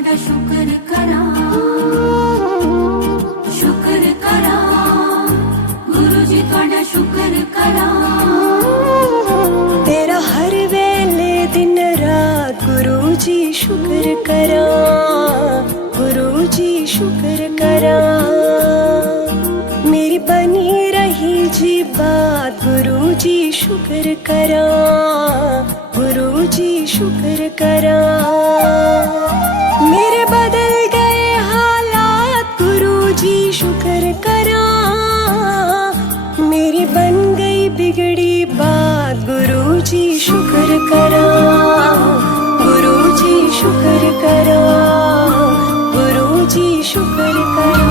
तुहाडा शुक्र करा, शुक्र करा, गुरु जी तुहाडा शुक्र करा। तेरा हर वेले दिन रात गुरु जी शुक्र करा, गुरु जी शुक्र करा। मेरी बनी रही जी बात गुरु जी शुक्र करा, गुरु जी शुक्र करा। मेरे बदल गए हालात गुरु जी शुक्र करा, मेरी बन गई बिगड़ी बात गुरु जी शुक्र करा, गुरु जी शुक्र करा, गुरु जी शुक्र करा।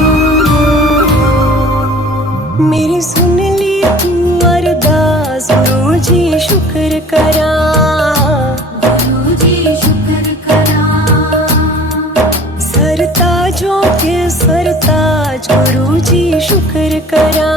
मेरी सुन ली तू अरदास गुरु जी शुक्र करा, गुरु जी शुक्र करा। सरताजों के सरताज गुरु जी शुक्र करा।